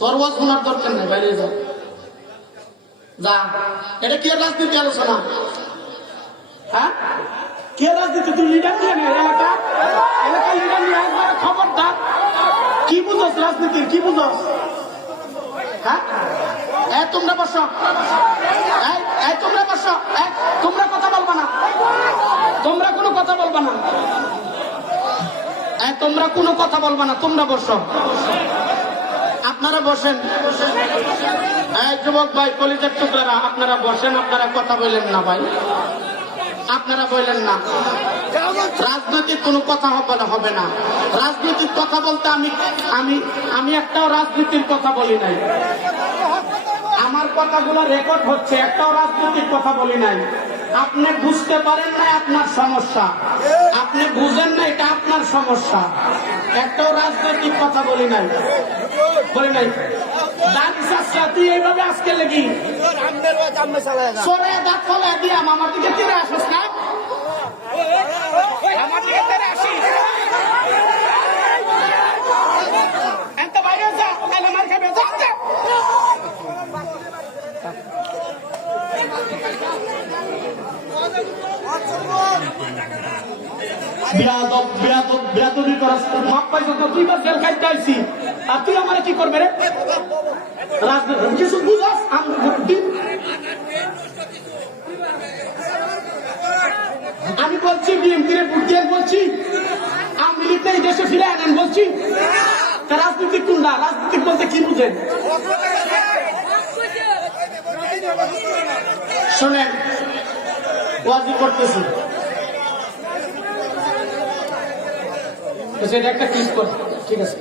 তোর ওয়াজ শোনার দরকার নাই, বাইরে যাও যা। এটা কি রাজনীতি আলোচনা? হ্যাঁ, কে রাজনীতি? তুই লিডার নিয়ে নে, এলাকা লিডার নিয়ে একবার খবরদার। কি বুঝোস রাজনীতির? কি বুঝোস? হ্যাঁ, তোমরা বসো, তোমরা বসো, তোমরা কথা বলবা না, তোমরা কোনো কথা বলবা না, তোমরা কোনো কথা বলবা না, তোমরা বসো। আপনারা বসেন। যুবক ভাই, কলিজার টুকরারা, আপনারা বসেন, আপনারা কথা বললেন না ভাই, আপনারা বললেন না। রাজনৈতিক কোনো কথা হবে না। রাজনৈতিক কথা বলতে আমি একটাও রাজনীতির কথা বলি নাই। আমার কথাগুলো রেকর্ড হচ্ছে, একটাও রাজনৈতিক কথা বলি নাই। আপনি বুঝতে পারেন না, আপনার সমস্যা। আপনি বুঝেন না, এটা আপনার সমস্যা। একটাও রাজনৈতিক কথা বলি নাই, বলি নাই। তুই এইভাবে আজকে লেগি সরে দাঁত ফলে দিয়া আমার দিকে তীরে আসিস না, আমার দিকে তীরে আসিস। এত বাইরে যা, তাহলে মার খাবে। বেয়াদবি করাস, মাপ পাইছ তো? তুই বা জেল খাইতে আইছি, আর তুই আমার কি করবে রে? রাজনীতি কিছু বুঝাস? আমি বলছি বিএনপির বুদ্ধির বলছি, আওয়ামী লীগকে এই দেশে ফিরে আনেন বলছি। রাজনীতি কোনটা? রাজনীতি বলতে কি বুঝেন? শোনেন, ওয়াজি করতেছি, সেটা একটা ক্লিক কর, ঠিক আছে।